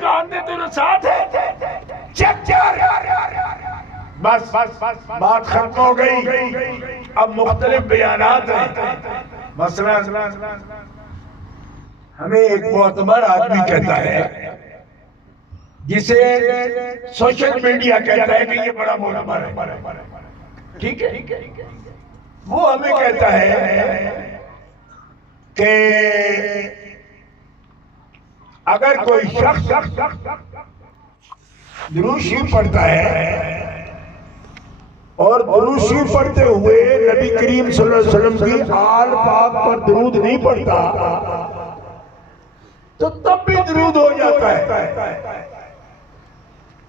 کان دے تو ساتھ ہے چیک کر بس بات ختم ہو گئی. اب مختلف بیانات ہیں. مثلا ہمیں ایک معتبر آدمی کہتا ہے جسے سوشل میڈیا کہتا ہے کہ یہ بڑا معتبر ہے, ٹھیک ہے, وہ ہمیں کہتا ہے کہ اگر کوئی شخص درود شریف پڑھتا ہے اور درود شریف پڑھتے ہوئے نبی کریم صلی اللہ علیہ وسلم کی آل پاک پر درود نہیں پڑھتا تو تب بھی درود ہو جاتا ہے.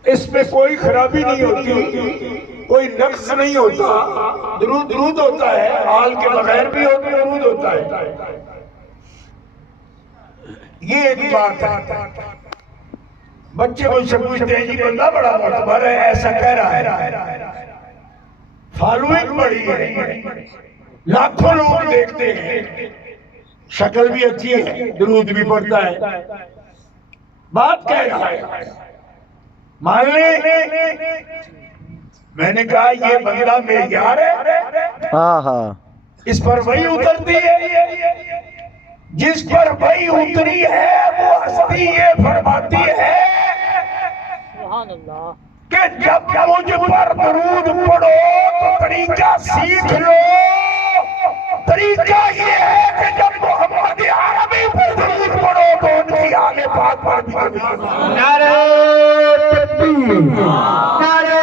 اس میں کوئی خرابی نہیں ہوتی, کوئی نقص نہیں ہوتا, درود ہوتا ہے, آل کے بغیر بھی درود ہوتا ہے. یہ ایک بات ہے. بچے کو پوچھتے ہیں یہ بندہ بڑا معتبر ہے ایسا کہہ رہا ہے, فالوئنگ بڑی ہے, لاکھوں لوگ دیکھتے ہیں, شکل بھی اچھی ہے, درود بھی پڑھتا ہے, بات کہہ رہا ہے, مان لیں. میں نے کہا یہ بندہ معیار ہے, اس پر وحی اترتی ہے, جس پر وحی اتری ہے وہ ہستی یہ فرماتی ہے کہ جب مجھ پر درود پڑھو تو طریقہ سیکھ لو. طریقہ یہ ہے کہ جب محمد عربی پر درود پڑھو تو ان کی آل پاک پر بھی درود پڑھو. نعرہ تکبیر, نعرہ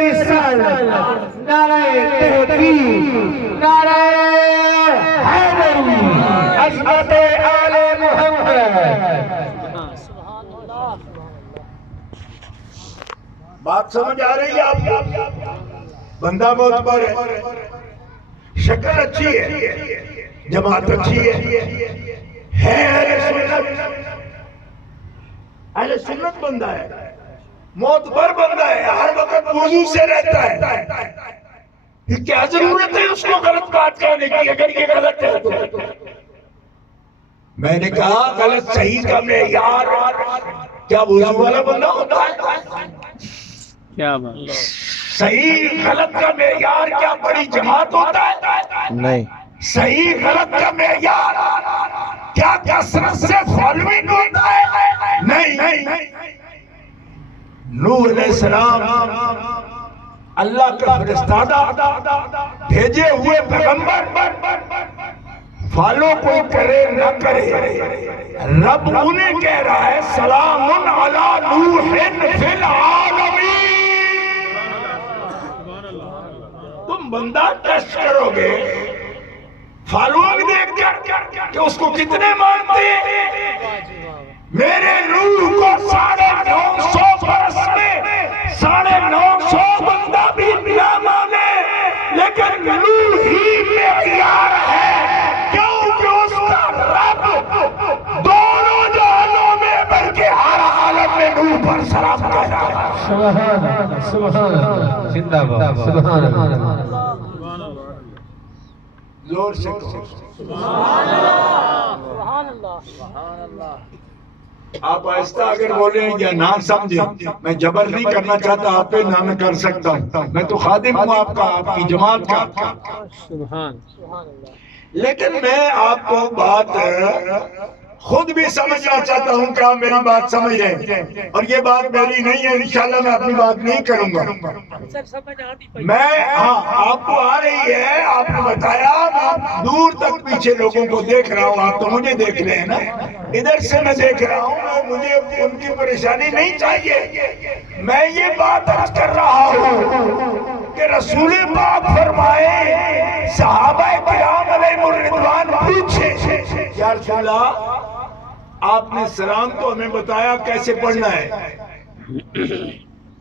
رسالت, نعرہ تحقیق, نعرہ حیدری, عظمت آل محمد. بات سمجھ آ رہی ہے آپ؟ بندہ معتبر ہے, شکل اچھی ہے, جماعت اچھی ہے اہل سنت بندہ ہے, معتبر بندہ ہے, ہر وقت وضو سے رہتا ہے. یہ کیا ضرورت ہے اس کو غلط بات کہنے کی اگر یہ غلط ہے تو؟ میں نے کہا غلط صحیح کا معیار کیا وضو والا بندہ ہوتا ہے؟ کیا بات, صحیح غلط کا معیار کیا بڑی جماعت ہوتا ہے؟ نہیں. صحیح غلط کا معیار کیا کثرت سے فالوئنگ ہوتا ہے؟ نہیں. نوح علیہ السلام اللہ کا فرستادہ بھیجے ہوئے پیغمبر, فالو کوئی کرے نہ کرے, رب انہیں کہہ رہا ہے سلام علی نوح فی العالمین. تم بندہ ٹیسٹ کرو گے فالوئنگ دیکھ کر کہ اس کو کتنے مانتے ہیں. میرے نوح کو 950 برس میں 950 بندہ بھی نہ مانے, لیکن نوح ہی معیار ہے, کیونکہ اس کا رب دونوں جہانوں میں بلکہ ہر حالت میں نوح پر سلام کہتا ہے. سبحان اللہ, سبحان اللہ, زندہ باد, سبحان اللہ. زور سے کہو سبحان اللہ, سبحان اللہ, سبحان اللہ. آپ آہستہ اگر بولیں یا نہ سمجھیں, میں جبر نہیں کرنا چاہتا آپ پہ, نہ میں کر سکتا ہوں, میں تو خادم ہوں آپ کا, آپ کی جماعت کا. سبحان اللہ. لیکن میں آپ کو بات خود بھی سمجھنا چاہتا ہوں کہ آپ میری بات سمجھ رہے ہیں, اور یہ بات میری نہیں ہے, انشاءاللہ میں اپنی بات نہیں کروں گا. میں آپ کو آ رہی ہے, آپ نے بتایا, میں دور تک پیچھے لوگوں کو دیکھ رہا ہوں, آپ تو مجھے دیکھ رہے ہیں نا, ادھر سے میں دیکھ رہا ہوں, مجھے ان کی پریشانی نہیں چاہیے. میں یہ بات عرض کر رہا ہوں کہ رسول پاک فرمائے, صحابہ کرام علیہ الرضوان پوچھے یا رسول اللہ آپ نے سلام تو ہمیں بتایا کیسے پڑھنا ہے.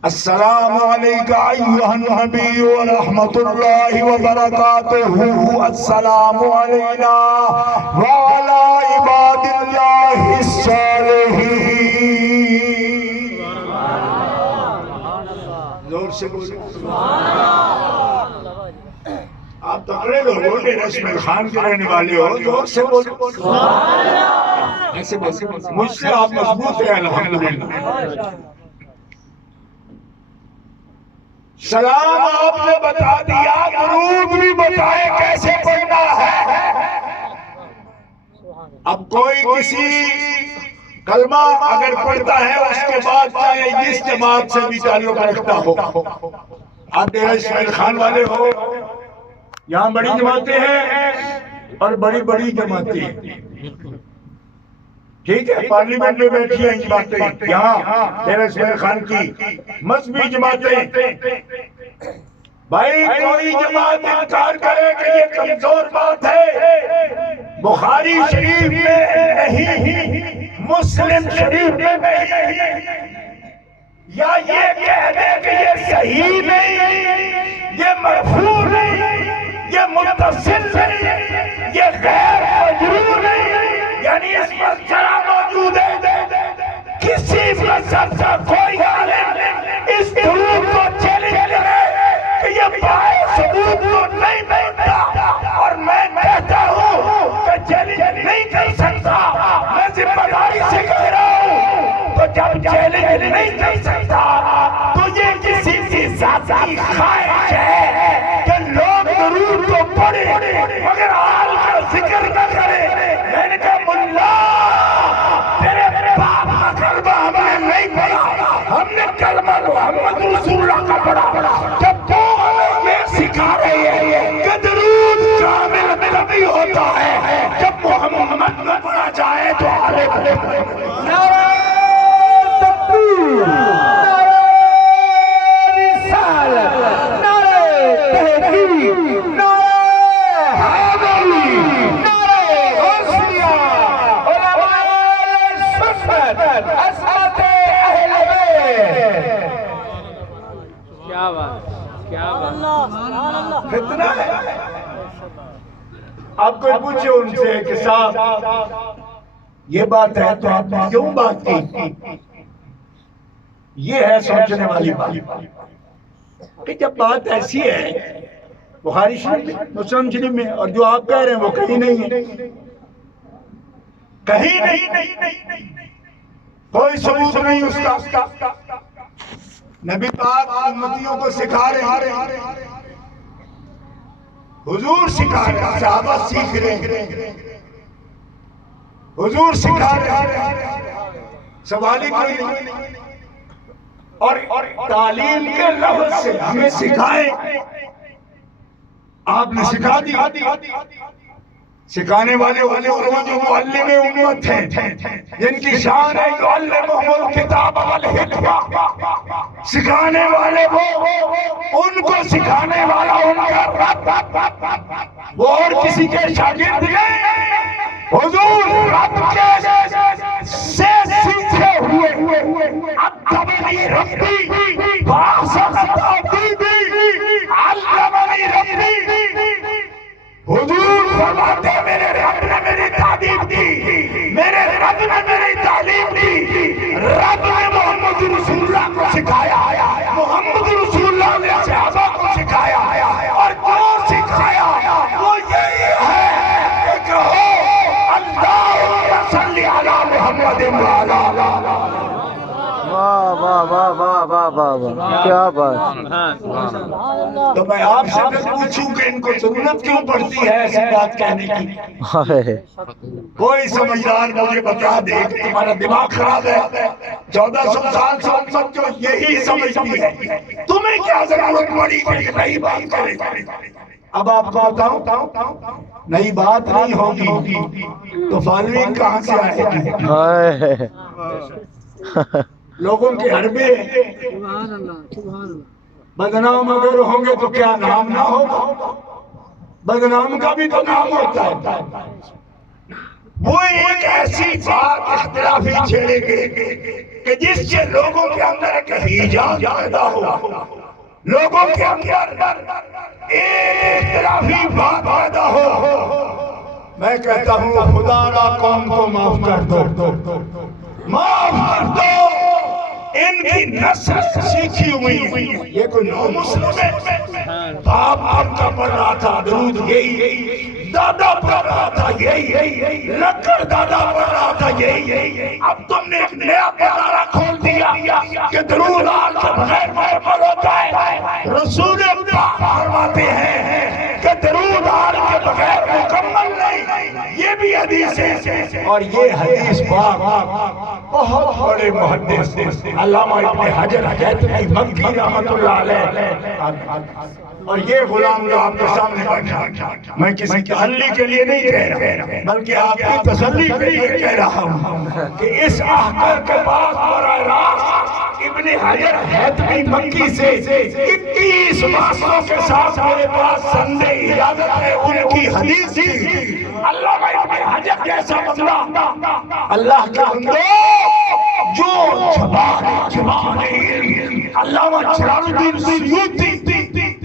السلام علیکہ ایہا النبی ورحمت اللہ وبرکاتہ, السلام علینا وعلی عباد اللہ الصالحین. زور سے بولیں آپ تکڑے لوگ ہو, رسم خان کے رہنے والے ہو, زور سے بولیں. ایسے مجھ سے آپ مضبوط ہیں الحمدللہ. سلام آپ نے بتا دیا، درود بھی بتائے کیسے پڑھنا ہے. اب کوئی کسی کلمہ اگر پڑھتا ہے اس کے بعد چاہے جس جماعت سے بھی تعلق رکھتا ہو، آپ ڈیرہ اسماعیل خان والے ہو، یہاں بڑی جماعتیں ہیں اور بڑی بڑی جماعتیں ہیں، ٹھیک ہے، پارلیمنٹ میں بیٹھی ہیں جماعتیں، یہاں ڈیرہ اسماعیل خان کی مذہبی جماعتیں. بھائی کوئی جماعت انکار کرے کہ یہ کمزور بات ہے، بخاری شریف میں نہیں، مسلم شریف میں نہیں، یا یہ کہہ دے کہ یہ صحیح نہیں، یہ مرفوع نہیں، یہ متصل نہیں، یہ غیر مجروح نہیں، یعنی اس پر ذرا موجود ہے. کسی مذہب کا کوئی عالم اس درود کو چیلنج کرے کہ یہ بائے ثبوت کو نہیں مانتا، اور میں کہتا ہوں کہ چیلنج نہیں کر سکتا، میں ذمہ داری سے کہہ رہا ہوں. تو جب چیلنج نہیں کر سکتا تو یہ کسی کی ذاتی خواہش ہے کہ لوگ درود کو پڑھیں مگر حال کا ذکر نہ کریں. میں نے کہا ملا تیرے باپ کا کلمہ ہم نے نہیں پڑھا، ہم نے کلمہ محمد رسول اللہ کا پڑھا. جب تو ہمیں یہ سکھا رہے ہیں کہ درود کامل تبھی ہوتا ہے جب محمد نہ پڑھا جائے تو علیہ وسلم. نعرہ تکبیر، نعرہ رسالت، نعرہ تحقیق، نعرہ حیدری، نعرہ غوثیہ، علماء سنت، عصمت اہل بیت. کیا بات، کیا بات. فتنہ ہے. آپ کوئی پوچھے ان سے کہ صاحب یہ بات ہے تو آپ نے کیوں بات کی؟ یہ ہے سوچنے والی بات کہ جب بات ایسی ہے بخاری شریف میں، مسلم شریف میں، اور جو آپ کہہ رہے ہیں وہ کہیں نہیں ہے، کہیں نہیں، کوئی ثبوت نہیں اس کا. نبی پاک امتیوں کو سکھا رہے ہیں، حضور سکھا رہے ہیں، صحابہ سیکھ رہے ہیں، حضور سکھا رہے ہیں، سوال ہی کوئی نہیں. اور تعلیم کے لفظ سے ہمیں سکھائے، آپ نے سکھا دیا. سکھانے والے وہ جو معلم امت ہیں جن کی شان ہے یعلمہم الکتاب والحکمہ، سکھانے والے وہ، ان کو سکھانے والا ان کا رب، وہ اور کسی کے شاگرد نہیں. حضور رب کے سے سیکھے ہوئے ادبنی ربی فاحسن تأدیبی، علمنی ربی. حضور فرماتے میرے رب نے میری تعلیم دی، میرے رب نے میری تعلیم دی. رب نے محمد رسول اللہ کو سکھایا، محمد رسول اللہ نے صحابہ کو سکھایا، اور جو سکھایا وہ یہی ہے کہ کہو اللہم صلی علی محمد وعلی. واہ واہ واہ واہ واہ واہ واہ، کیا بات. تو میں آپ سے پھر پوچھوں کہ ان کو ضرورت کیوں پڑتی ہے ایسی بات کہنے کی؟ کوئی سمجھدار مجھے بتا دے کہ تمہارا دماغ خراب ہے. 1400 سال سے امت جو یہی سمجھتی ہے، تمہیں کیا ضرورت پڑی کہ نئی بات کرے؟ اب آپ کو بتاؤں نئی بات نہیں ہوگی تو فالوئنگ کہاں سے آئے گی؟ لوگوں کے حربے بدنام اگر ہوں گے تو کیا نام نہ ہوگا؟ بدنام کا بھی تو نام ہوتا ہے. وہ ایک ایسی بات اختلافی چھیڑے گے کہ جس سے لوگوں کے اندر ایک ہیجان پیدا ہو، لوگوں کے اندر ایک اختلافی بات پیدا ہو. میں کہتا ہوں خدا را قوم کو معاف کر دو، معاف کر دو. ان کی نسل سیکھی ہوئی ہے، یہ کوئی نو مسلم ہے. باپ آپ کا پڑھ رہا تھا درود، یہی دادا پڑھ رہا تھا یہی، لکڑ دادا پڑھ رہا تھا یہی، اب تم نے ایک نیا پٹارا کھول دیا کہ درود آل کے بغیر مکمل ہوتا ہے۔ رسول پاک فرماتے ہیں کہ درود آل کے بغیر مکمل نہیں، یہ بھی حدیث ہے، اور یہ حدیث پاک بہت بڑے محدث علامہ ابن حجر حیثمی مکی رحمۃ اللہ علیہ، اور یہ غلام جو آپ کے سامنے بیٹھا، میں کسی تسلی کے لیے نہیں کہہ رہا، بلکہ آپ کی تسلی کے لیے کہہ رہا ہوں کہ اس احکر کے پاس براہ راست ابن حجر حیثمی مکی سے 21 ماسٹروں کے ساتھ میرے پاس سند اجازت ہے ان کی حدیث کی۔ اللہ ابن حجر جیسا بندہ، اللہ کے بندو جو زبان علم، علامہ جلال الدین سیوطی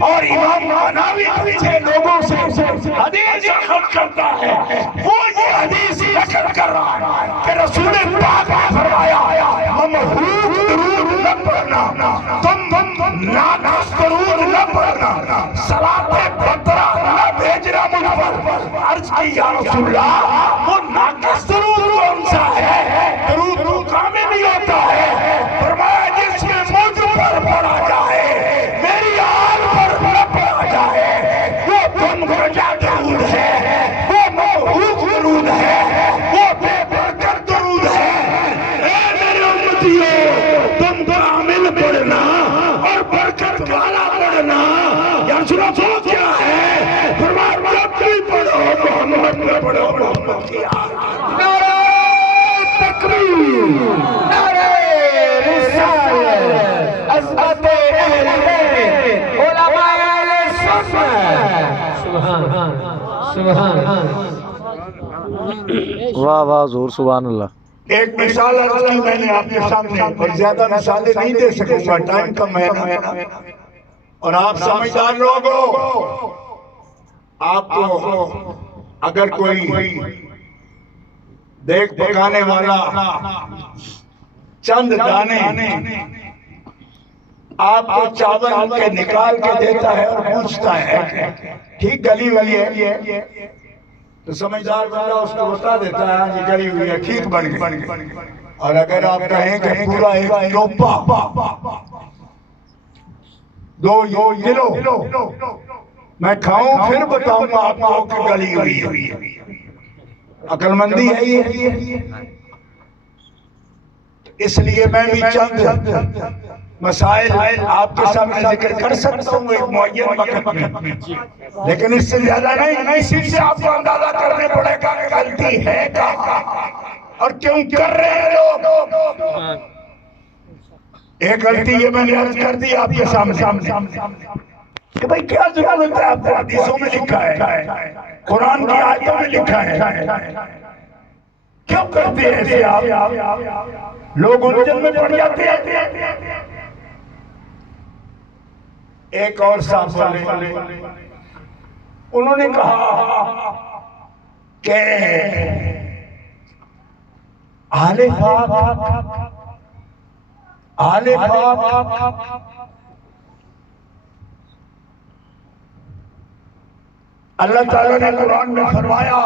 اور امام مناوی اچھے لوگوں سے حدیث اخذ کرتا ہے، وہ یہ حدیث نقل کر رہا ہے کہ رسول پاک نے فرمایا ممحوق درود نہ پڑھنا، تم ناقص درود نہ پڑھنا، صلاۃ بطرہ نہ بھیجنا مجھ پر۔ عرض کی یا رسول اللہ وہ ناقص درود کون سا ہے؟ درود تو کامل نہیں ہوتا ہے۔ فرمایا جس میں مجھ پر پڑھا جائے، میری آل پر نہ پڑھا جائے، وہ تم کو کیا درود ہے، وہ ممحوق درود ہے، وہ بے برکت درود ہے۔ اے میرے امتیوں، تم کامل پڑھنا اور برکت والا پڑھنا، یا سنو سو کیا ہے؟ فرمایا جب بھی پڑھو محمد میں پڑھو، محمد کی آل۔ نعرہ تکبیر، نعرہ رسالت، عظمت اہل بیت، علماء اہل سنت۔ سبحان سبحان واہ واہ حضور سبحان اللہ۔ ایک مثال عرض کی میں نے آپ کے سامنے، اور زیادہ مثالیں نہیں دے سکوں گا، ٹائم کم ہے نا، اور آپ سمجھدار لوگ ہو، آپ کو اگر کوئی دیکھ پکانے والا چند دانے آپ کو چاول کے نکال کے دیتا ہے اور پوچھتا ہے ٹھیک گلی ولی ہے، تو سمجھدار بندہ اس کو بتا دیتا ہے یہ گلی ہوئی ہے، ٹھیک بن گئی۔ اور اگر آپ کہیں کہ پورا ایک ٹوپا 2 کلو میں کھاؤں پھر بتاؤں گا آپ کو کہ گلی ہوئی ہے، عقل مندی ہے یہ۔ اس لیے میں بھی چند مسائل آپ کے سامنے ذکر کر سکتا ہوں ایک معین وقت میں، لیکن اس سے زیادہ نہیں۔ اسی سے آپ کو اندازہ کرنے پڑے گا کہ غلطی ہے کہاں اور کیوں کر رہے ہیں لوگ۔ ایک غلطی یہ میں نے عرض کر دی آپ کے سامنے کہ بھائی کیا ضرورت ہے، آپ کو حدیثوں میں لکھا ہے، قرآن کی آیتوں میں لکھا ہے، کیوں کرتے ہیں ایسے آپ؟ لوگ الجھن میں پڑ جاتے ہیں۔ ایک اور صاحب والے انہوں نے کہا کہ آل پاک اللہ تعالیٰ نے قرآن میں فرمایا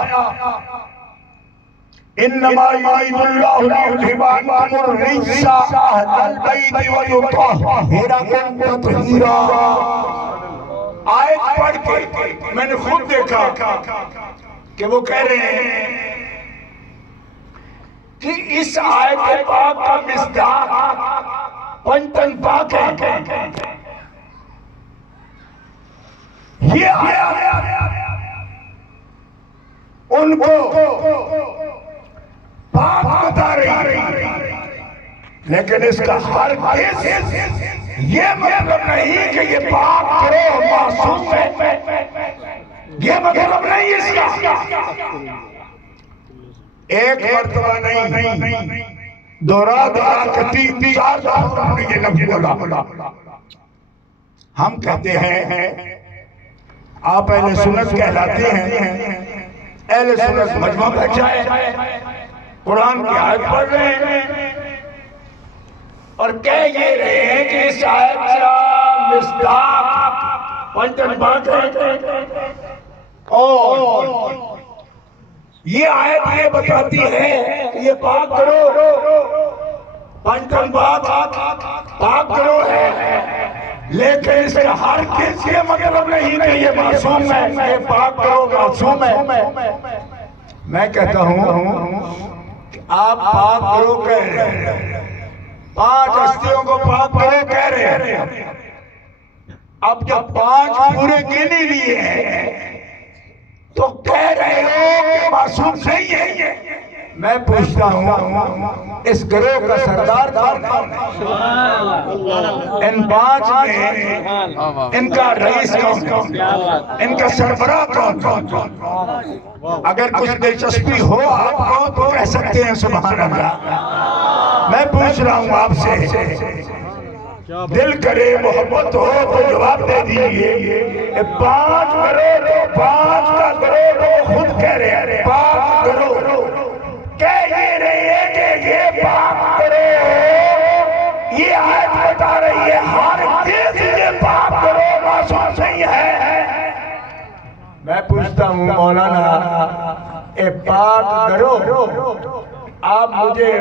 انما یرید اللہ لیذھب عنکم الرجس اہل البیت ویطہرکم تطہیرا۔ آیت پڑھ کے میں نے خود دیکھا کہ وہ کہہ رہے ہیں کہ اس آیت پاک کا مصداق پنجتن پاک ہے، یہ آیا ان کو پاک بتا رہی، لیکن اس کا ہر یہ مطلب نہیں کہ یہ پاک کرو معصوم ہے، یہ مطلب نہیں اس کا۔ ایک مرتبہ نہیں، دورہ کے 3-4 دفعہ یہ لفظ بولا۔ ہم کہتے ہیں آپ اہل سنت کہلاتے ہیں، اہل سنت مجمع بیٹھ جائے، قرآن کی آیت پڑھ رہے ہیں اور کہہ یہ رہے ہیں کہ اس آیت کا مصداق پنجتن پاک ہے، اور یہ آیت یہ بتاتی ہے یہ پاک کرو پنجتن پاک کرو ہے، لیکن اس کا ہر کس یہ مطلب نہیں کہ یہ معصوم ہے، یہ پاک کرو معصوم ہے۔ میں کہتا ہوں کہ آپ پاک کرو کہہ رہے ہیں، 5 ہستیوں کو پاک کرو کہہ رہے ہیں، اب جب 5 پورے گنے لیے ہیں تو کہہ رہے ہو کہ معصوم نہیں ہے۔ میں پوچھتا ہوں اس گروہ کا سردار کون ہے؟ ان 5 میں ان کا رئیس کون، ان کا سربراہ کون؟ اگر کچھ دلچسپی ہو آپ کو تو کہہ سکتے ہیں سبحان اللہ۔ میں پوچھ رہا ہوں آپ سے، دل کرے محبت ہو تو جواب دے دیجئے، 5 کروڑ تو 5 کا کروڑ خود کہہ رہے ہیں پاک کرو، کہہ یہ رہے ہیں کہ یہ پاک کرو، یہ آیت بتا رہی ہے ہر چیز یہ پاک کرو معصوم نہیں ہے۔ میں پوچھتا ہوں مولانا اے پاک کرو آپ مجھے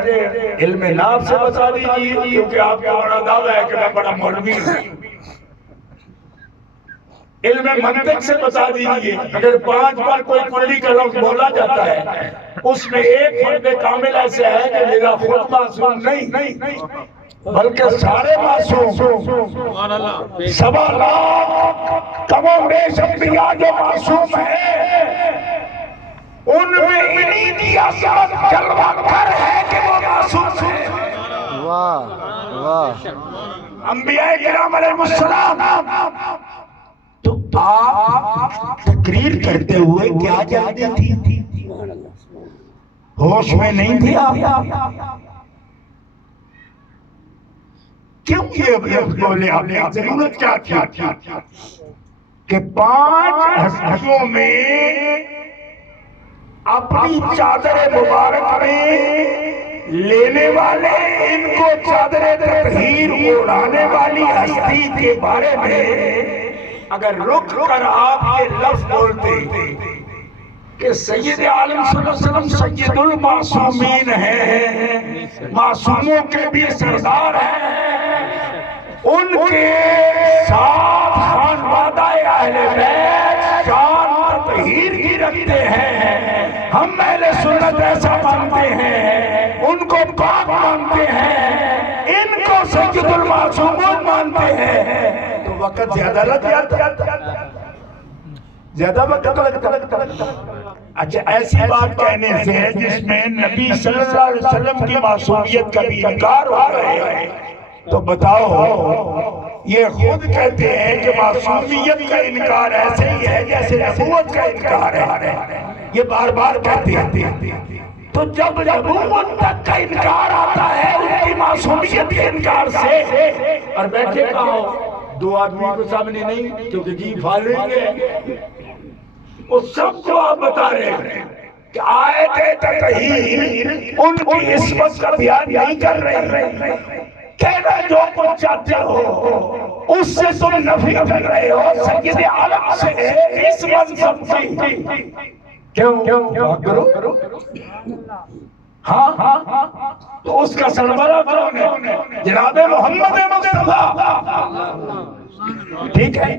علم ناف سے بتا دیجئے، کیونکہ آپ کا بڑا دعویٰ ہے کہ میں بڑا مولوی ہوں، علم منطق سے بتا دیجئے اگر 5 بار کوئی کلی کا لفظ بولا جاتا ہے اس میں ایک فرد کامل ایسا ہے کہ میرا خود معصوم نہیں بلکہ سارے معصوم، 1.25 لاکھ کم و بیش انبیاء جو معصوم ہیں ان میں انہی کی عظمت جلوہ کر ہے کہ وہ معصوم ہیں۔ واہ واہ، انبیاء کرام علیہ السلام تو آپ تقریر کرتے ہوئے کیا جانتے تھی؟ ہوش میں نہیں تھی آپ؟ کیوں یہ بولے آپ نے ضرورت کیا تھی کہ 5 ہستیوں میں اپنی چادر مبارک میں لینے والے ان کو چادر تطہیر اڑانے والی ہستی کے بارے میں اگر رک کر آپ یہ لفظ بولتے کہ سید عالم صلی اللہ علیہ وسلم سید المعصومین ہیں، معصوموں کے بھی سردار ہیں، ان کے ساتھ خانوادہ اہل بیت شان تطہیر کی رکھتے ہیں، ہم اہل سنت ایسا مانتے ہیں، ان کو پاک مانتے ہیں، ان کو سید المعصومون مانتے ہیں، تو وقت زیادہ لگ جاتا، زیادہ وقت لگتا۔ اچھا ایسی بات کہنے سے جس میں نبی صلی اللہ علیہ وسلم کی معصومیت کا بھی انکار ہو رہا ہے تو بتاؤ یہ خود کہتے ہیں کہ معصومیت کا انکار ایسے ہی ہے جیسے نبوت کا انکار ہے، یہ بار بار کہتے ہیں، تو جب نبوت تک کا انکار آتا ہے ان کی معصومیت کے انکار سے، اور بیٹھے کہو 2 آدمی کو سامنے نہیں کیونکہ جی فالیں گے، اس سب کو آپ بتا رہے ہیں کہ آیت تطہیر ان کی عصمت کا بیان نہیں کر رہے، کہنا جو کچھ چاہتے ہو اس سے تم نفی کر رہے ہو سید عالم سے اس منصب کی، کیوں کرو؟ ہاں تو اس کا سربراہ کون ہے؟ جناب محمد مصطفیٰ، ٹھیک ہے۔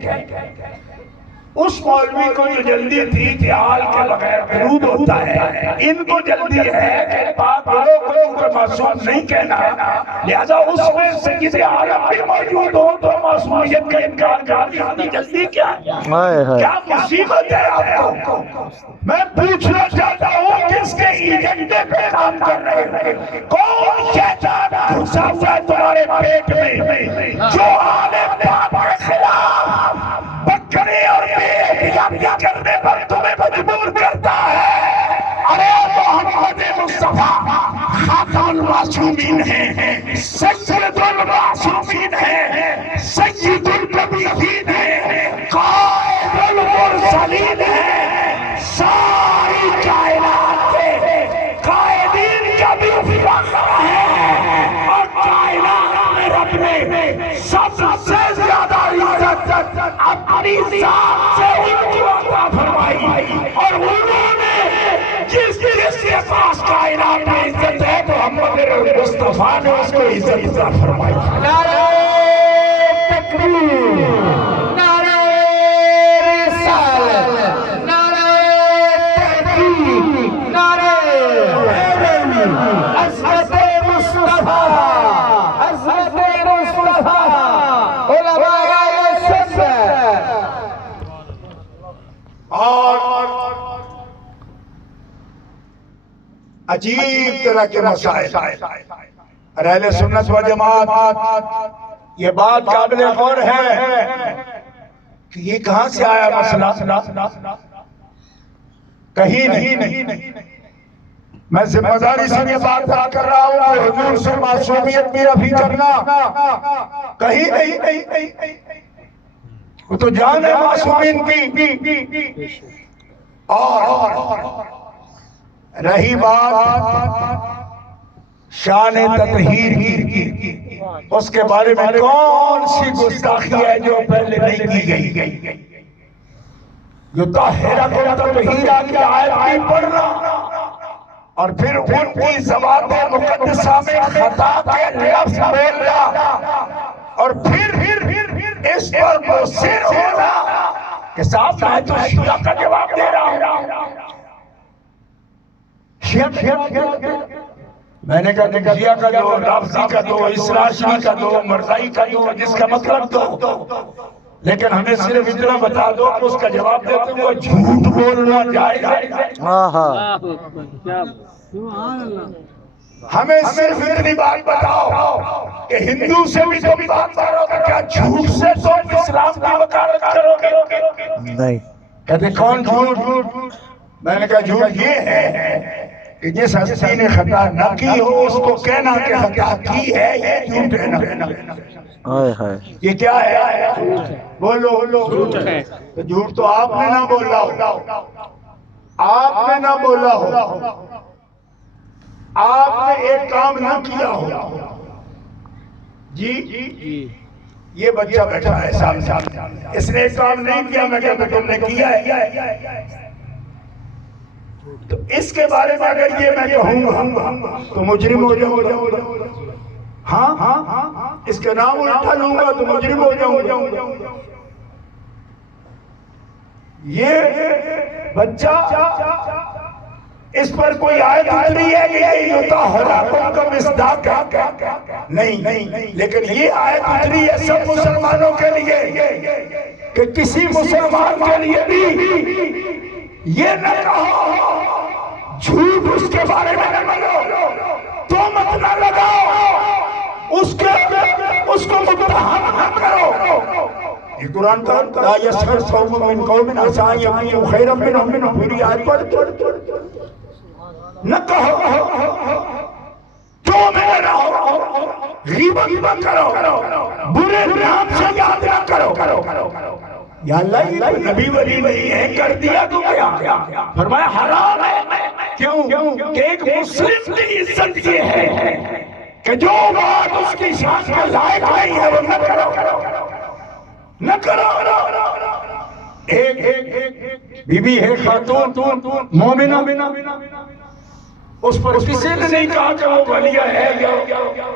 اس مولوی کو جو جلدی تھی کہ آل کے بغیر درود ہوتا ہے، ان کو جلدی ہے کہ پاک لوگوں کو ان کو معصوم نہیں کہنا، لہذا اس میں سید عالم بھی موجود ہو تو معصومیت کا انکار کرنے جلدی کیا ہے؟ کیا مصیبت ہے آپ کو؟ میں پوچھنا چاہتا ہوں کس کے ایجنڈے پہ کام کر رہے ہیں؟ کون شیطان گھسا ہوا ہے تمہارے پیٹ میں جو آل پاک کے خلاف بکرے اور بیعت کرنے پر تمہیں مجبور کرتا ہے؟ ارے محمد مصطفیٰ خاتم المعصومین ہیں، سید المعصومین ہیں، سید النبیین ہیں، قائد المرسلین ہیں، ساری کائنات کے قائدین کا بھی فخر ہے، اور کائنات میں رب نے سب سے زیادہ عزت اپنی ذات سے ان کو عطا فرمائی، اور انہوں نے جس کے پاس کائنات میں عزت ہے تو محمد مصطفیٰ نے اس کو عزت عطا فرمائی۔ نعرہ تکبیر، نعرہ رسالت، نعرہ تحقیق، نعرہ عظمت مصطفیٰ، عظمت مصطفیٰ، علماء سنت۔ اور عجیب طرح کے مسائل، اور اہل سنت و جماعت یہ بات قابل غور ہے کہ یہ کہاں سے آیا مسئلہ؟ کہیں نہیں۔ میں ذمہ داری سے یہ بات کر رہا ہوں کہ حضور سے معصومیت بھی رفع کرنا کہیں نہیں۔ وہ تو جان ہے معصومین کی۔ اور رہی بات شان تطہیر کی، اس کے بارے میں کون سی گستاخی ہے جو پہلے نہیں کی گئی؟ جو طاہرہ کو تطہیرہ کی آیت بھی پڑھنا اور پھر ان کی زبان مقدسہ میں خطا کے لفظ بولنا اور پھر اس پر مصر ہونا کہ صاحب میں تو شیعہ کا جواب دے رہا ہوں۔ میں نے کہا شیعہ کا دو، رافضی کا دو، اسرائیلی کا دو، مرزائی کا دو، جس کا مطلب دو، لیکن ہمیں صرف اتنا بتا دو کہ اس کا جواب دیتے ہوئے جھوٹ بولنا جائز ہے۔ ہمیں صرف اتنی بات بتاؤ کہ ہندو سے بھی کبھی بات کرو گے کیا جھوٹ سے تم اسلام کی وکالت کرو گے؟ نہیں۔ کہتے کون جھوٹ؟ میں نے کہا جھوٹ یہ ہے کہ جس ہستی نے خطا نہ کی ہو اس کو کہنا کہ خطا کی ہے، یہ جھوٹ ہے نا۔ یہ کیا ہے؟ بولو۔ تو جھوٹ تو آپ نے نہ بولا ہو، آپ نے نہ بولا ہو، آپ نے ایک کام نہ کیا ہو۔ جی یہ بچہ بیٹھا ہے سامنے، اس نے ایک کام نہیں کیا، میں کہتا تم نے کیا ہے، تو اس کے بارے میں اگر یہ میں کہوں تو مجرم ہو جاؤں گا۔ ہاں اس کے نام اٹھا لوں گا تو مجرم ہو جاؤں گا۔ یہ بچہ اس پر کوئی آیت اتری ہے کہ یہ یطہرکم کا مصداق ہے؟ نہیں، لیکن یہ آیت اتری ہے سب مسلمانوں کے لیے کہ کسی مسلمان کے لیے بھی یہ نہ کہو، جھوٹ اس کے بارے میں نہ بولو، تہمت نہ لگاؤ، اس کو متہم نہ کرو۔ یہ قرآن کا لا یسخر قوم من قوم عسى ان يكونوا خيرا منهم، پوری آیت پڑھ نہ کہو، تومت نہ ہو، غیبت نہ کرو، برے نام سے یاد نہ کرو۔ یا اللہ یہ کوئی نبی ولی نہیں ہے، کر دیا تو کیا؟ فرمایا حرام ہے۔ کیوں کہ ایک مسلم کی عزت یہ ہے کہ جو بات اس کی شان کے لائق نہیں ہے وہ نہ کرو۔ ایک بی بی ہے خاتون مومنہ، اس پر کسی نے نہیں کہا کہ وہ ولیہ ہے یا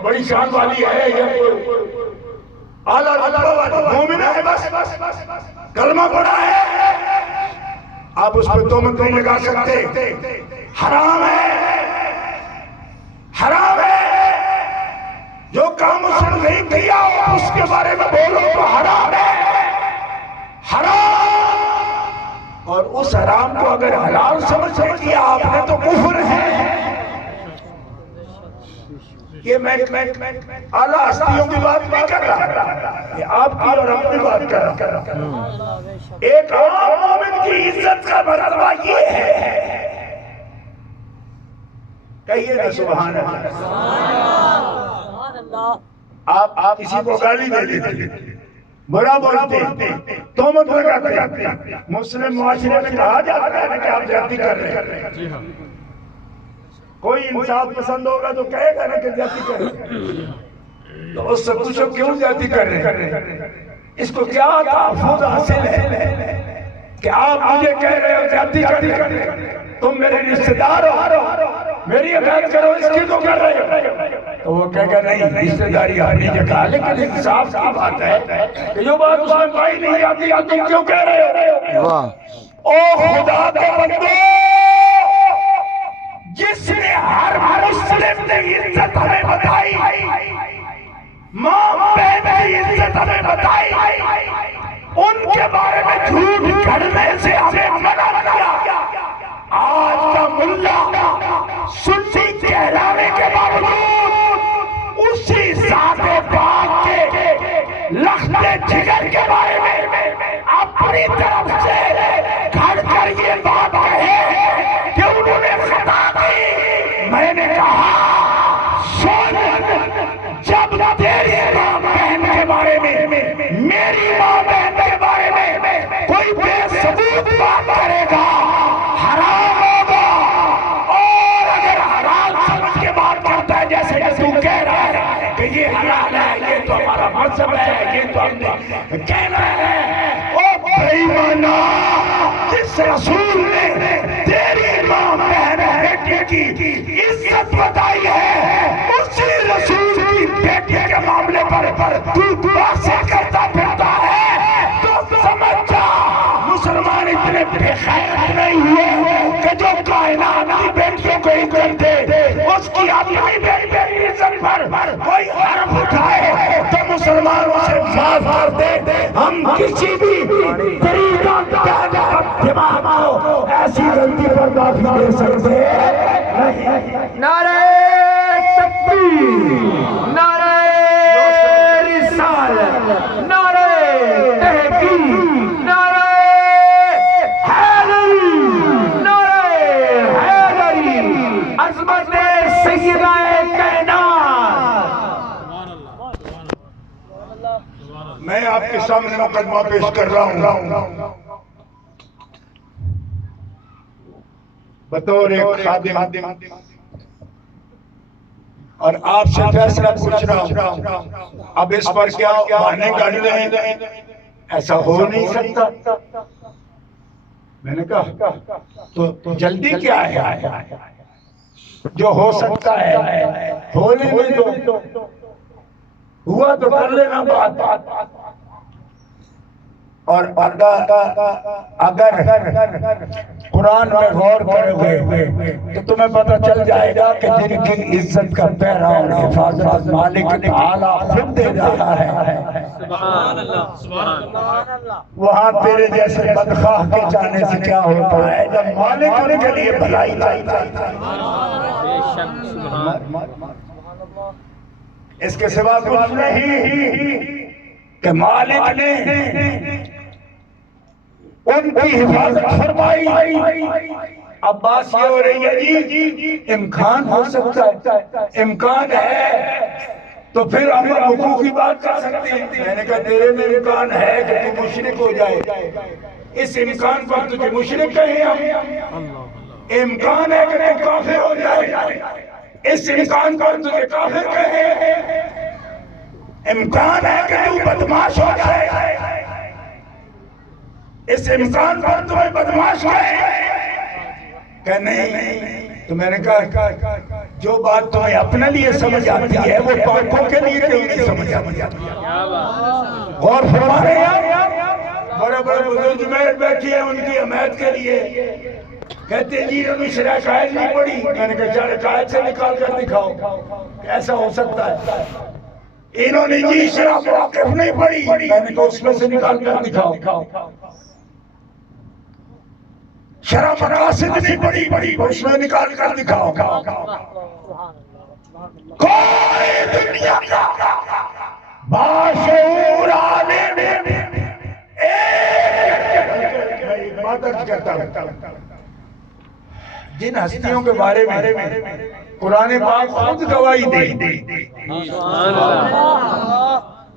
بڑی شان والی ہے یا اعلیٰ مومنہ ہے، بس کلمہ پڑھا ہے، آپ اس پر تہمت نہیں لگا سکتے۔ حرام ہے جو کام اس نے نہیں کیا اس کے بارے میں بولو تو حرام ہے، حرام۔ اور اس حرام کو اگر حلال سمجھ کیا آپ نے تو کفر ہے۔ یہ میں اعلیٰ ہستیوں کی بات نہیں کر رہا، یہ آپ کی اور اپنی بات کر رہا۔ ایک عام مومن کی عزت کا مرتبہ یہ ہے، کہیے نا سبحان اللہ۔ آپ کسی کو گالی دے دیتے، برا بولتے، تہمت لگاتے، مسلم معاشرے میں کہا جاتا ہے کہ آپ زیادتی کر رہے ہیں۔ کوئی انصاف پسند ہوگا تو کہے گا نا کہ زیادتی کر رہے ہیں، تو اس سے پوچھو کیوں زیادتی کر رہے ہیں؟ اس کو کیا تحفظ حاصل ہے کہ آپ مجھے کہہ رہے ہو زیادتی کرتے، تم میرے رشتہ دار ہو، میری حفاظت کرو، اس کی تو کر رہے ہو؟ تو وہ کہے گا نہیں، رشتہ داری اپنی جگہ، لیکن انصاف کی بات ہے کہ جو بات اس میں پائی نہیں آتی تم کیوں کہہ رہے ہو؟ واہ او خدا کے بندو، جس نے ہر مسلم نے عزت ہمیں بتائی، ماں بہن کی عزت ہمیں بتائی، ان کے بارے میں جھوٹ گھڑنے سے ہمیں منع کیا، آج کا ملا سنی کہلانے کے باوجود اسی ذات پاک کے لخت جگر کے بارے میں اپنی طرف سے گھڑ کر یہ بات کہے کہ انہوں نے خطا کی۔ میں نے کہا سن، جب تیری ماں بہن کے بارے میں، میری ماں بہن کے بارے میں کوئی بے ثبوت بات کرے گا حرام ہوگا، اور اگر حلال سمجھ کے بات کرتا ہے جیسے کہ تو کہہ رہا ہے کہ یہ حلال ہے، یہ تو ہمارا مذہب ہے، یہ تو ہم نے کہنا ہے، او بے ایمانا، جس رسول نے تیری ماں بہن بیٹی کی عزت بتائی ہے، اسی رسول کی بیٹی کے معاملے پر تو باتیں کرتا پھرتا ہے، تو سمجھ جا مسلمان اتنے بے خیر نہیں ہوئے کہ جو کائنات کی بیٹیوں کو عزت دے، اس کی اپنی بیٹی کی عزت پر کوئی حرف اٹھائے تو مسلمان اسے معاف کر دے۔ ہم کسی بھی طریقہ دماغ کو ایسی غلطی پر معافی دے سکتے نہیں۔ نعرہ تکبیر، نعرہ رسالت، نعرہ تحقیق، نعرہ حیدری، نعرہ حیدری، عظمت سیدہ کائنات۔ میں آپ کے سامنے مقدمہ پیش کر رہا ہوں بطور ایک خادم، اور آپ سے فیصلہ پوچھ رہا ہوں، اب اس پر کیا بہانے کاٹ لیں؟ ایسا ہو نہیں سکتا۔ میں نے کہا تو جلدی کیا ہے؟ جو ہو سکتا ہے ہونے میں دو، ہوا تو کر لینا بات۔ اور اگر قرآن میں غور کرو گے تو تمہیں پتہ چل جائے گا کہ جن کی عزت کا پہرا اور حفاظت مالک تعالیٰ خود دے رہا ہے، سبحان اللہ، سبحان اللہ، وہاں تیرے جیسے بدخواہ کے جانے سے کیا ہوتا ہے جب مالک ان کے لیے بھلائی چاہتا ہے۔ بے شک، سبحان اس کے سوا کچھ نہیں کہ مالک نے ان کی حفاظت فرمائی۔ اب بات یہ ہو رہی ہے جی امکان ہو سکتا ہے، امکان ہے تو پھر ہم حقوق کی بات کر سکتے ہیں۔ میں نے کہا تیرے میں امکان ہے کہ تو مشرک ہو جائے، اس امکان پر تجھے مشرک کہیں ہم، امکان ہے کہ تو کافر ہو جائے، اس امکان پر تجھے کافر کہیں، امکان ہے کہ تو بدمعاش ہو جائے، اس امکان پر تمہیں بدمعاش کہ نہیں۔ تو میں نے کہا جو بات تمہیں اپنے لیے سمجھ آتی ہے وہ پاکوں کے لیے کیوں نہیں سمجھ آتی؟ غور فرما رہے ہیں، بڑے بڑے بزرگ میں بیٹھی ہیں ان کی حمایت کے لیے، کہتے ہیں جی انہوں نے شرح قائد نہیں پڑھی۔ میں نے کہا شرح قائد سے نکال کر دکھاؤ، ایسا ہو سکتا ہے؟ انہوں نے جی شرح مواقف نہیں پڑھی، میں نے کہا اس میں سے نکال کر دکھاؤ۔ شرح مقاصد نہیں پڑھی، اس میں نکال کر دکھاؤ۔ کوئی دنیا کا باشعور عالم ایک بات عرض کرتا ہوں، جن ہستیوں کے بارے میں قرآن پاک خود گواہی دے،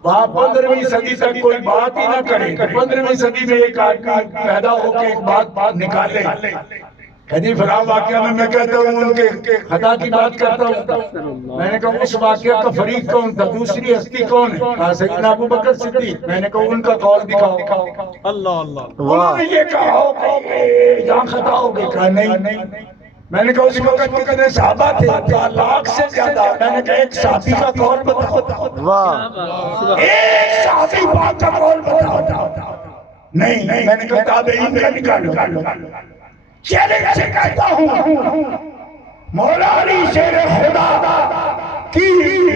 وہاں 15ویں صدی تک کوئی بات ہی نہ کرے، 15ویں صدی میں ایک آدمی پیدا ہو کے ایک بات نکالے کہتی فلاں واقعہ میں کہتا ہوں ان کے خطا کی بات کرتا ہوں. میں نے کہا اس واقعہ کا فریق کون تھا, دوسری ہستی کون ہے؟ کہا سیدنا ابو بکر صدیق. میں نے کہا ان کا قول دکھاؤ. اللہ اللہ. انہوں نے یہ کہا ہوگا جہاں خطا ہوگی. کہا نہیں. میں نے کہا اس وقت کتنے صحابہ تھے؟ 2 لاکھ سے زیادہ. میں نے کہا ایک صحابی کا قول بتاؤ. واہ ایک صحابی پاک کا قول بتاؤ. نہیں. میں نے کہا تابعین کا نکالو. چیلنج سے کہتا ہوں مولا علی شیر خدا کی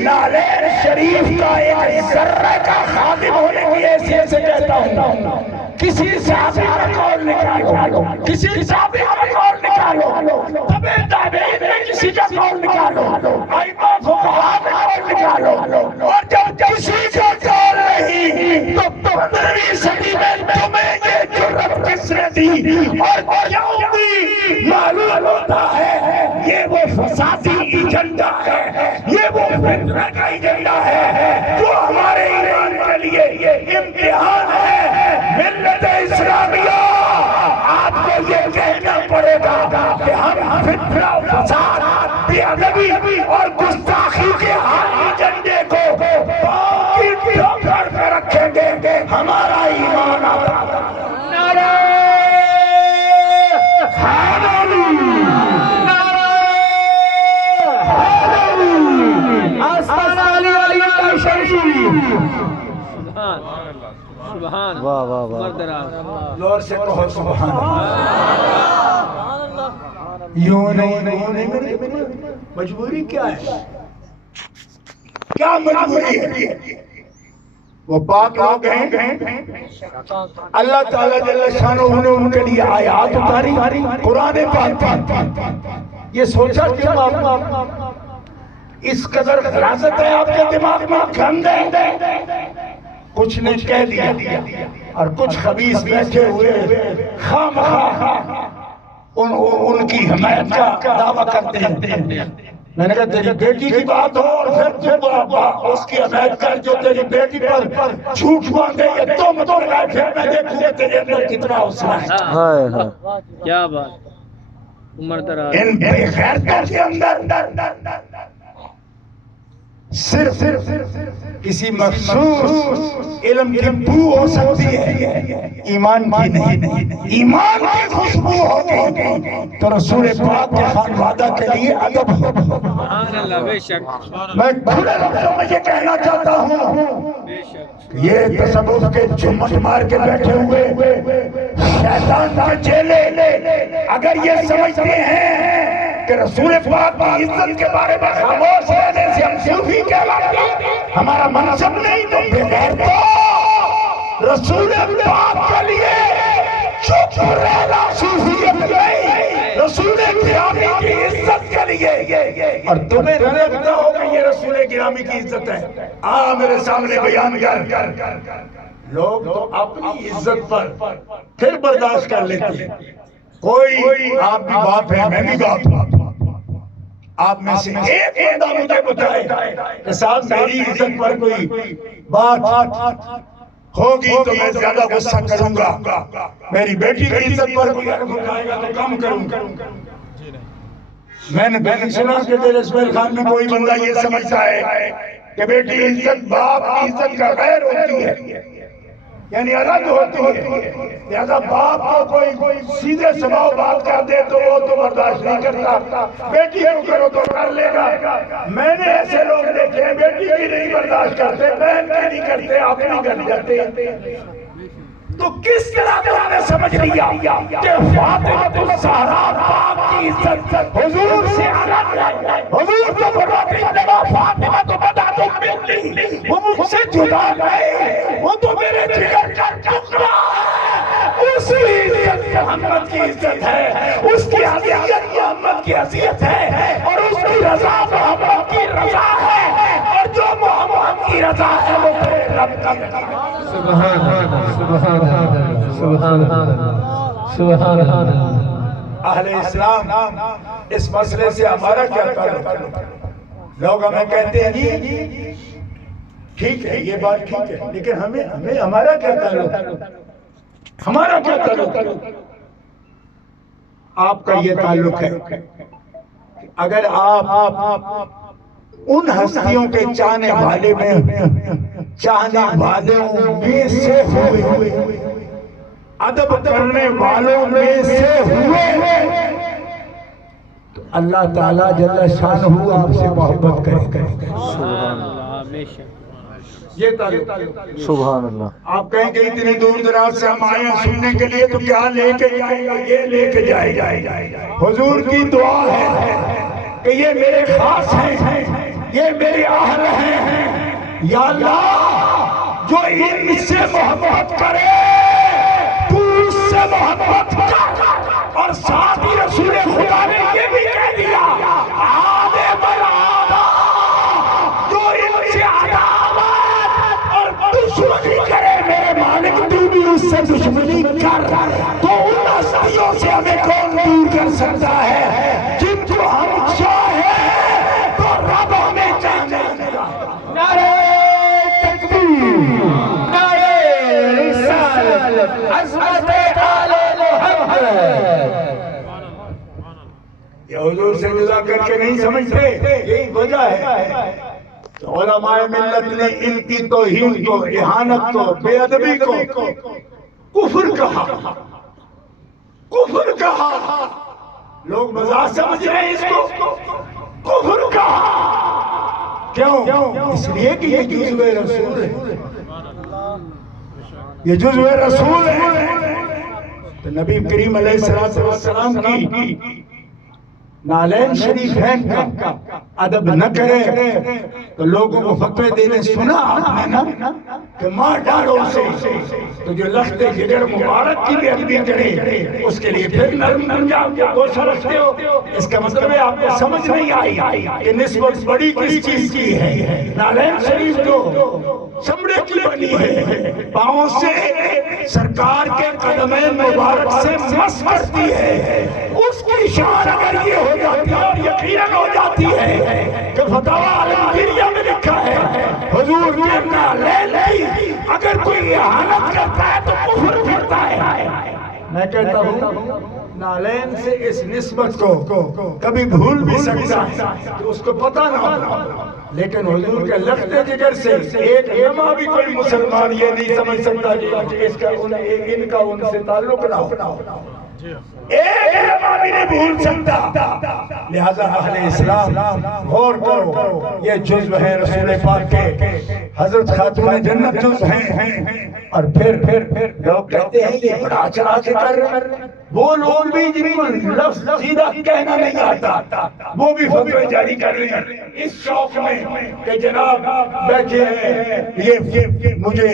نالین شریف کا ایک ذرہ کا خادم ہونے کی حیثیت سے کہتا ہوں کسی صحابی کا قول نکالو, کسی صحابی کا قول نکالو, تبع تابعین میں کسی کا قول نکالو, ائمہ فقہاء کا قول نکالو. اور جب کسی کا قول نہیں تو 15ویں صدی میں تمہیں یہ جرأت کس نے دی اور کیوں دی؟ معلوم ہوتا ہے یہ وہ فسادی ایجنڈا ہے, یہ وہ فتنہ کا ایجنڈا ہے جو ہمارے ایمان کے لیے امتحان ہے. ملت اسلامیہ آپ کو یہ کہنا پڑے گا کہ ہم فتنہ و فساد, بے ادبی اور گستاخی کے ہر ایجنڈے کو باقی ٹھوکر کر رکھیں گے. ہمارا ایمان آتا ہے. نعرہ حیدری, نعرہ حیدری, آستانہ علی شریف. سبحان واہ واہ واہ. مردراز. زور سے کہو سبحان اللہ. یوں نہیں. مجبوری کیا ہے؟ کیا مجبوری ہے؟ وہ پاک لوگ ہیں, اللہ تعالیٰ جل شانہ نے ان کے لیے آیات اتاری, قرآن پاک. یہ سوچا کہ اس قدر فراست ہے آپ کے دماغ میں, گند ہے. کچھ نے کہہ دیا اور کچھ خبیث بیٹھے ہوئے خواہ ان کی حمایت کا دعویٰ کرتے ہیں. میں نے کہا تیری بیٹی کی بات ہو اور پھر تو اس کی حمایت کر جو تیری بیٹی پر جھوٹ باندھے یہ تو مطلب ہے, پھر میں دیکھوں گا تیرے اندر کتنا حوصلہ ہے. کیا بات. مردراز. ان بے غیرتوں کے اندر صرف کسی مخصوص علم کی بو ہو سکتی ہے, ایمان کی نہیں. ایمان کی خوشبو ہوگی تو رسول پاک کے خانوادہ کے لیے ادب ہو. سبحان اللہ. بے شک. میں کھلے لفظوں میں یہ کہنا چاہتا ہوں بے شک. یہ تصوف کے جمٹ مار کے بیٹھے ہوئے شیطان کے چیلے اگر یہ سمجھتے ہیں کہ رسول پاک کی عزت کے بارے میں خاموش رہنے سے ہم صوفی کہلاتے ہیں, ہمارا منصب نہیں تو بغیر تو رسول پاک کے لیے چپ رہنا صوفیت نہیں, رسول گرامی کی عزت کے لیے. اور تمہیں لگتا ہوگا یہ رسول گرامی کی عزت ہے, میرے سامنے بیان کر. لوگ تو اپنی عزت پر پھر برداشت کر لیتے ہیں. کوئی آپ بھی باپ ہے, میں بھی باپ ہوں. آپ میں سے ایک بندہ مجھے بتائے کہ صاحب میری عزت پر کوئی بات ہوگی تو میں زیادہ غصہ کروں گا, میری بیٹی کی عزت پر کوئی حرف اٹھائے گا تو کم کروں گا. میں نے سنا کہ تیرے اسماعیل خان میں کوئی بندہ یہ سمجھتا ہے کہ بیٹی کی عزت باپ کی عزت کا غیر ہوتی ہے, یعنی الگ ہوتی ہے. لہذا باپ کو کوئی سیدھے سباؤ بات کر دے تو وہ تو برداشت نہیں کرتا, بیٹی کو کرو تو کر لے گا. میں نے ایسے لوگ دیکھے ہیں بیٹی کی نہیں برداشت کرتے, بہن کی نہیں کرتے, اپنی کر جاتے. تو کس طرح اللہ نے سمجھ لیا کہ فاطمہ الزہرا پاک کی عزت حضور سے الگ ہے. حضور تو فرماتے ہیں فاطمہ تو بدعت منی, وہ مجھ سے جدا نہیں, وہ تو میرے جگر کا ٹکڑا ہے. اس کی عزت محمد کی عزت ہے, اس کی عزیت محمد کی عزیت ہے, اور اس کی رضا محمد کی رضا ہے, اور جو محمد کی رضا ہے وہ میرے رب کی رضا ہے. سبحان اللہ, سبحان اللہ, سبحان اللہ, سبحان اللہ. اہل اسلام اس مسئلے سے ہمارا کیا تعلق؟ لوگ ہمیں کہتے ہیں جی ٹھیک ہے یہ بات ٹھیک ہے, لیکن ہمیں ہمارا کیا تعلق؟ ہمارا کیا تعلق؟ آپ کا یہ تعلق ہے اگر آپ ان ہستیوں کے چاہنے والے میں سے ہوئے ادب کرنے والوں میں سے ہوئے تو اللہ تعالیٰ جل شانہ آپ سے محبت کرے یہ تعلق. سبحان اللہ. آپ کہیں کہ اتنی دور دراز سے ہم آئے ہیں سننے کے لیے تو کیا لے کے جائے گا؟ یہ لے کے جائے گا. حضور کی دعا ہے کہ یہ میرے خاص ہیں، یہ میرے اہل ہیں. یا اللہ جو ان سے محبت کرے تو اس سے محبت کر. اور ساتھ ہی رسول خدا نے یہ بھی کہہ دیا آدھے بلادا جو ان سے عداوت اور دشمنی کرے میرے مالک تو بھی اس سے دشمنی کر. تو ان ہستیوں سے ہمیں کون دور کر سکتا ہے جن کو ہم چاہیں تو رب ہمیں چاہنے لگا. نعرہ تکبیر، نعرہ رسالت، عظمت آل محمد. یہ حضور سے جدا کر کے نہیں سمجھتے، یہی وجہ ہے. علماء ملت نے ان کی توہین کو، اہانت کو، بے ادبی کو کفر کہا. کفر کہا. لوگ مذاق سمجھ رہے ہیں اس کو. کفر کہا. کیوں؟ اس لیے کہ یہ جزو رسول ہے. یہ جزو رسول ہے. تو نبی کریم علیہ السلام کی نالین شریفین کا ادب نہ کرے تو لوگوں کو فتوے دینے سنا آپ نے نا کہ ماں ڈالو اسے. تو جو لخت جگر مبارک کی بھی ادبی کرے اس کے لیے پھر نرم بن جاؤ. گوشہ رکھتے ہو. اس کا مطلب ہے آپ کو سمجھ نہیں آئی کہ نسبت بڑی کس چیز کی ہے. نالین شریف جو چمڑے کی بنی ہے، پاؤں سے سرکار کے قدمین مبارک سے مس کرتی ہے. اس کی شان اگر یہ ہو جاتی ہے اور یقیناً ہو جاتی ہے کہ فتاوی عالمگیریہ میں لکھا ہے حضور کے نالین کی اگر کوئی اہانت کرتا ہے تو کفر کرتا ہے. میں کہتا ہوں نالین سے اس نسبت کو کبھی بھول بھی سکتا ہے کہ اس کو پتہ نہ ہو. لیکن حضور کے لخت جگر سے ایک علماء بھی کوئی مسلمان یہ نہیں سمجھ سکتا کہ اس کا ان کا ان سے تعلق نہ ہو. ایک علماء بھی نہیں بھول سکتا. لہذا اہل اسلام غور کرو. یہ جزو ہے رسول پاک کے. حضرت خاتون جنت جزو ہیں. اور پھر لوگ کہتے ہیں یہ بڑا چلا کے کر رہے ہیں. وہ لوگ بھی جن کو لفظ سیدھا کہنا نہیں آتا وہ بھی فتوے جاری کر رہے ہیں اس شوق میں کہ جناب بیٹھے ہیں یہ مجھے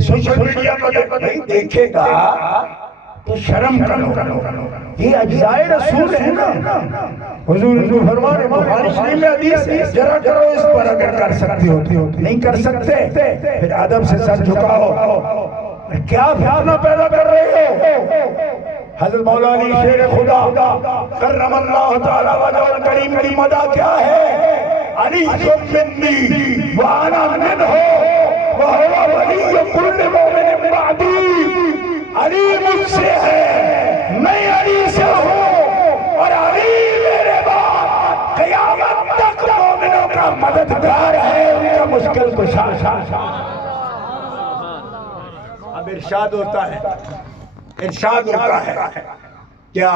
سوشل میڈیا پر نہیں دیکھے گا تو شرم کرو. یہ اجزائے رسول ہے نا. حضور فرما رہے بخاری شریف میں حدیث ہے ذرا کرو اس پر اگر کر سکتے ہو. نہیں کر سکتے پھر ادب سے سر جھکاؤ. کیا فتنہ پیدا کر رہے ہو. حضرت مولانا شیر خدا کرم اللہ تعالی وجہ الکریم کی مدح کیا ہے؟ علی منی وانا منہ وہو ولی کل مومن بعدی. علی مجھ سے ہے میں علی سے ہوں اور علی میرے بعد قیامت تک مومنوں کا مددگار ہے، ان کا مشکل کشا. اب ارشاد ہوتا ہے کیا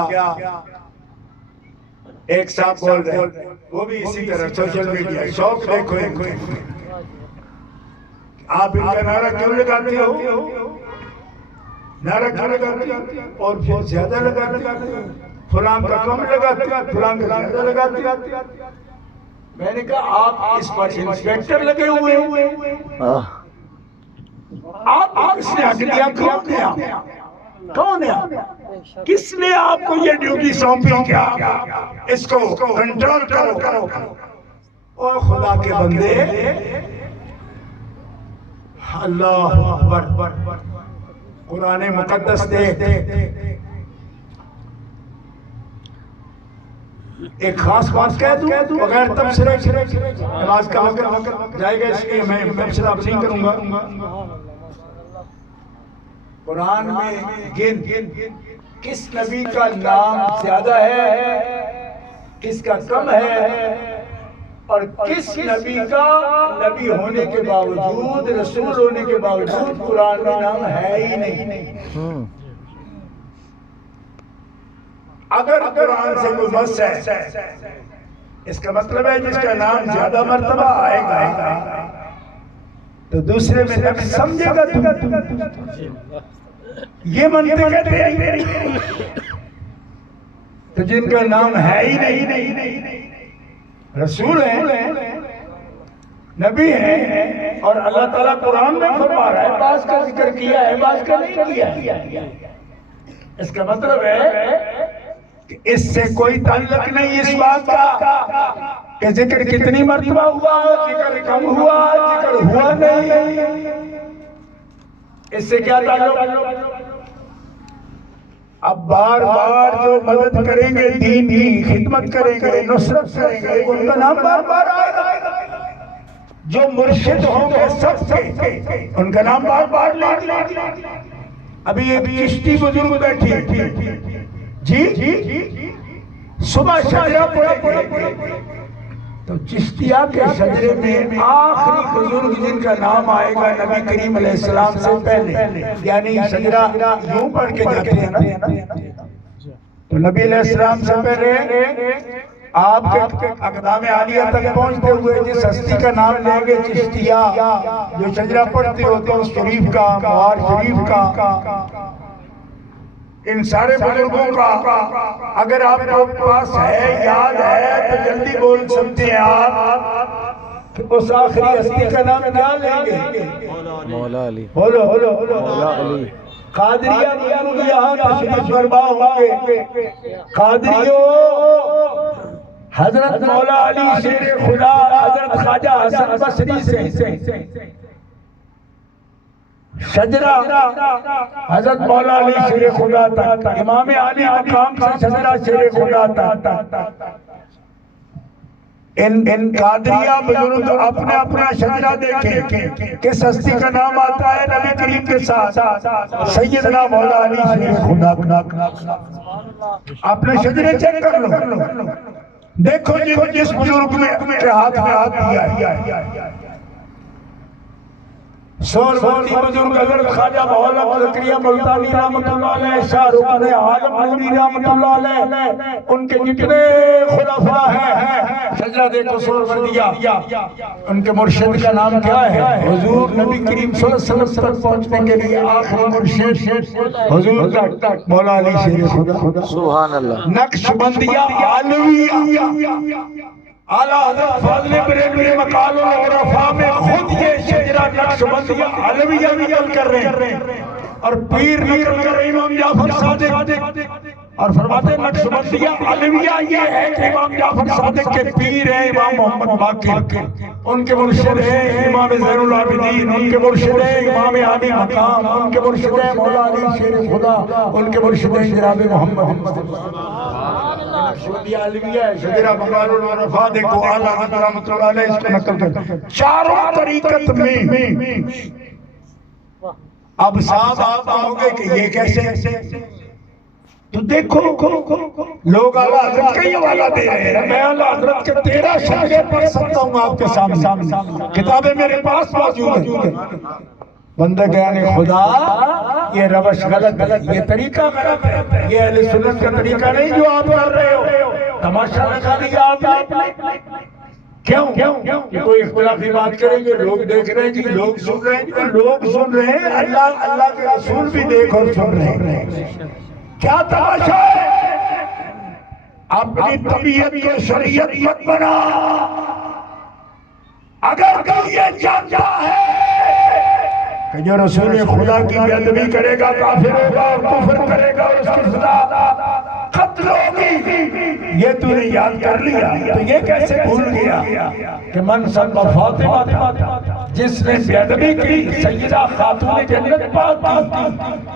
ایک صاحب بول رہے ہیں وہ بھی اسی طرح سوشل میڈیا شوق دیکھو. آپ ان کا نعرہ کیوں لگاتے ہو؟ نعرہ کیوں لگاتے ہو اور پھر زیادہ لگاتے ہو؟ فلان کا کم لگاتے ہو، فلان کا زیادہ لگاتے ہو. میں نے کہا آپ اس پر انسپیکٹر لگے ہوئے ہیں. آپ کس نے حق دیا؟ کون ہے؟ کس نے آپ کو یہ ڈیوٹی سونپی؟ کیا اس کو کنٹرول کرو. اور خدا کے بندے اللہ اکبر. قرآن مقدس دیکھ ایک خاص بات کہہ دوں بغیر تبصرے نماز کا وقت جائے گا اس لیے میں تبصرہ نہیں کروں گا. قرآن میں گن کس نبی کا نام زیادہ ہے، کس کا کم ہے، اور کس نبی کا نبی ہونے کے باوجود، رسول ہونے کے باوجود قرآن میں نام ہے ہی نہیں۔ اگر قرآن سے کوئی مس ہے، اس کا مطلب ہے جس کا نام زیادہ مرتبہ آئے گا تو دوسرے میں نقص سمجھے گا یہ منطق ہے تیری۔ تو جن کا نام ہے ہی نہیں، رسول ہیں، نبی ہیں، اور اللہ تعالیٰ قرآن میں فرما رہا ہے بعض کا ذکر کیا ہے بعض کا نہیں کیا، اس کا مطلب ہے کہ اس سے کوئی تعلق نہیں اس بات کا کہ ذکر کتنی مرتبہ ہوا، ذکر کم ہوا، ذکر ہوا نہیں، اس سے کیا تعلق؟ اب بار بار جو مدد کریں گے، دین کی خدمت کریں گے، نصرت کریں گے، ان کا نام بار بار آئے گا۔ جو مرشد ہوں گے سب کے، ان کا نام بار بار لے گا۔ ابھی ایک چشتی بزرگ بیٹھی جی صبح شجرہ پڑھے تو چشتیہ کے شجرے میں آخری بزرگ جن کا نام آئے گا نبی کریم علیہ السلام سے پہلے، یعنی شجرہ یوں پڑھ کے جاتے ہیں نا، تو نبی علیہ السلام سے پہلے آپ کے اقدام عالیہ تک پہنچتے ہوئے جس ہستی کا نام لیں گے چشتیہ، جو شجرہ پڑھتے ہو تو شریف کا، موار شریف کا، ان سارے بزرگوں کا اگر آپ کو پاس ہے، یاد ہے تو جلدی بول سکتے ہیں آپ کہ اس آخری ہستی کا نام کیا لیں گے؟ مولا علی، بولو مولا علی۔ قادریہ بزرگ یہاں تشریف فرما ہوں گے، قادریوں حضرت مولا علی شیر خدا حضرت خواجہ حسن بصری سے شجرہ حضرت مولا علی شیر خدا تک، امام علی مقام سے شجرہ شیر خدا تک، ان قادریہ بزرگ اپنے اپنا شجرہ دیکھیں کس ہستی کا نام آتا ہے نبی کریم کے ساتھ، سیدنا مولا علی شیر خدا۔ اپنے شجرے چیک کر لو، دیکھو جس بزرگ میں کے ہاتھ میں ہاتھ دیا ہے، سوربندی بزرگ حضرت خواجہ محمد زکریا ملتانی رحمۃ اللہ علیہ، شاہ رکن عالم نوری رحمۃ اللہ علیہ، ان کے جتنے خلفاء ہیں، شجرہ دیکھو سوربندیہ، ان کے مرشد کا نام کیا ہے؟ حضور نبی کریم صلی اللہ علیہ وسلم تک پہنچنے کے لیے آخری مرشد حضور تک مولا علی شیر خدا۔ سبحان اللہ۔ نقش بندیہ علویہ، اعلیٰ حضرت فاضل بریلوی مقال العرفاء میں خود یہ شجرہ نقش بندیہ علویہ نقل کر رہے ہیں، اور پیر نقل کر رہے امام جعفر صادق، اور فرماتے نقش بندیہ علویہ یہ ہے کہ امام جعفر صادق کے پیر ہیں امام محمد باقر، ان کے مرشد ہیں امام زین العابدین، ان کے مرشد ہیں امام عالی مقام، ان کے مرشد ہیں مولا علی شیر خدا، ان کے مرشد ہیں جناب محمد۔ شجرہ علویہ ہے، شجرہ مقال العرفاء دیکھو اعلیٰ حضرت رحمۃ اللہ علیہ اس کو نقل کر۔ چاروں طریقت میں اب صاحب آپ کہو گے کہ یہ کیسے؟ تو دیکھو لوگ اعلیٰ حضرت کا یہ حوالہ دے رہے ہیں، میں اعلیٰ حضرت کے 13 شجرے پڑھ سکتا ہوں آپ کے سامنے، کتابیں میرے پاس موجود ہیں۔ بندگان خدا یہ روش غلط ہے، یہ طریقہ غلط ہے، یہ اہل سنت کا طریقہ نہیں جو آپ کر رہے ہو، تماشا لگا دیا آپ نے۔ کیوں کہ کوئی اختلافی بات کریں گے، لوگ دیکھ رہے ہیں جی، لوگ سن رہے ہیں جی، لوگ سن رہے ہیں، اللہ کے رسول بھی دیکھ اور سن رہے ہیں۔ کیا تماشا ہے؟ اپنی طبیعت کو شریعت مت بنا۔ اگر کوئی یہ جانتا ہے کہ جو رسول خدا کی بے ادبی کرے گا کافر ہوگا، اور کفر کرے گا اور اس کی سزا قتل ہوگی، یہ تو نے یاد کر لیا تو یہ کیسے بھول گیا کہ من سب فاطمہ، جس نے بے ادبی کی سیدہ خاتون جنت پاک کی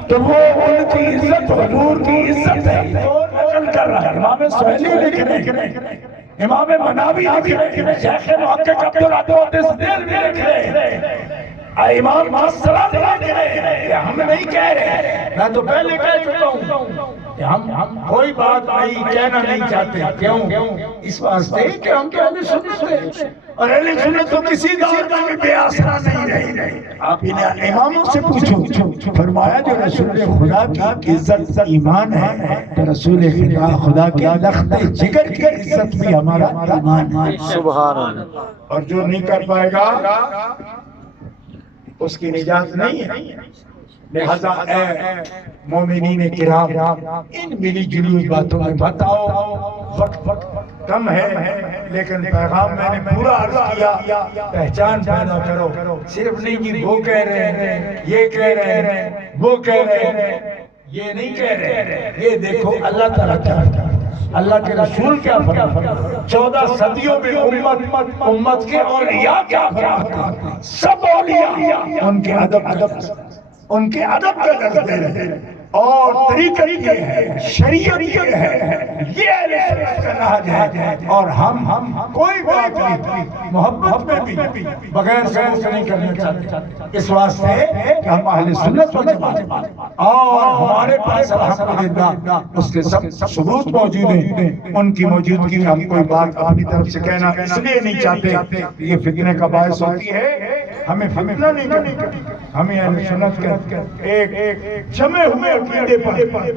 تو وہ ان کی عزت حضور کی عزت ہے، نقل کر رہا ہے۔ امام سہیلی لکھ رہے ہیں، امام مناوی لکھ رہے ہیں، شیخ محقق عبدالعزیز دل بھی لکھ رہے ہیں، امام مصرہ لکھ رہے ہیں۔ ہم نہیں کہہ رہے، میں تو پہلے کہہ چکا ہوں کہ ہم کوئی بات نہیں کہنا نہیں چاہتے. کیوں؟ اس واسطے کہ ہم تو اہل سنت ہیں اور اہل سنت تو کسی دور میں بے آسرا نہیں رہی. آپ انہیں اماموں سے پوچھو. فرمایا جو رسول خدا کی عزت ایمان ہے تو رسول خدا کے لخت جگر کی عزت بھی ہمارا ایمان ہے. سبحان اللہ. اور جو نہیں کر پائے گا اس کی نجات نہیں ہے. لہذا اے مومنین کرام ان ملی جلی ہوئی باتوں میں بتاؤ. وقت کم ہے لیکن پیغام میں نے پورا عرض کیا. پہچان پیدا کرو. صرف نہیں کہ وہ کہہ رہے ہیں یہ کہہ رہے ہیں وہ کہہ رہے ہیں یہ نہیں کہہ رہے. یہ دیکھو اللہ تعالیٰ کیا ہے, اللہ کے رسول کیا فرماتے ہیں. 14 صدیوں میں امت کے اولیاء کیا فرماتے ہیں. سب اولیاء ان کے ادب کا درس دے رہے ہیں اور طریقہ یہ ہے, شریعت یہ ہے, یہ اہل سنت کا نہج ہے. اور ہم کوئی بات نہیں محبت میں بھی بغیر سوچ نہیں کرنا چاہتے. اس واسطے کہ ہم اہل سنت و جماعت اور ہمارے پاس الحمدللہ اس کے سب ثبوت موجود ہیں. ان کی موجودگی میں ہم کوئی بات اپنی طرف سے کہنا اس لیے نہیں چاہتے یہ فتنے کا باعث ہوتی ہے. ہمیں فتنہ نہیں کرنا, ہمیں اہل سنت کے ایک جمع ہوئے عقیدے پر